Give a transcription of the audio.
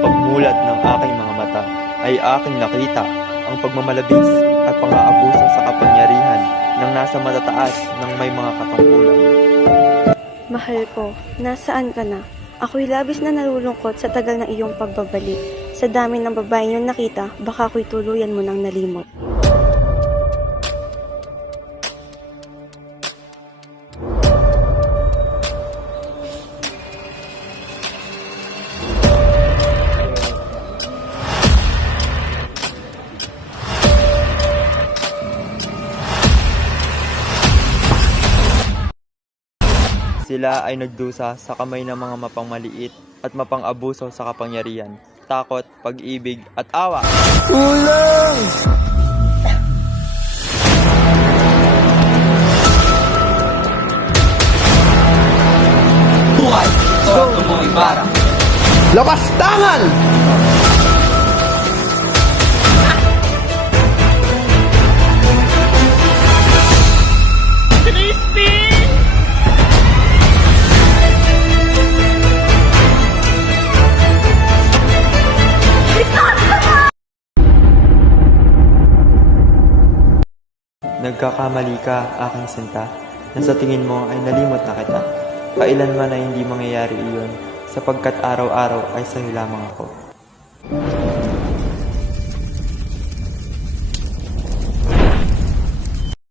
pagmulat ng aking mga mata ay aking nakita ang pagmamalabis at pang-aabuso sa kapangyarihan ng nasa matataas ng may mga katungkulan. Mahal ko, nasaan ka na? Ako'y labis na nalulungkot sa tagal ng iyong pagbabalik. Sa dami ng babaeng yung nakita, baka ako'y tuluyan mo nang nalimot. Sila ay nagdusa sa kamay ng mga mapangmaliit at mapang-abuso sa kapangyarihan, takot, pag-ibig at awa. Tulong! Buhay! Sorto mo Ibarra! Lakas tangan! Nagkakamali ka, aking sinta, na sa tingin mo ay nalimot na kita. Kailanman ay hindi mangyayari iyon, sapagkat araw-araw ay sa'yo lamang ako.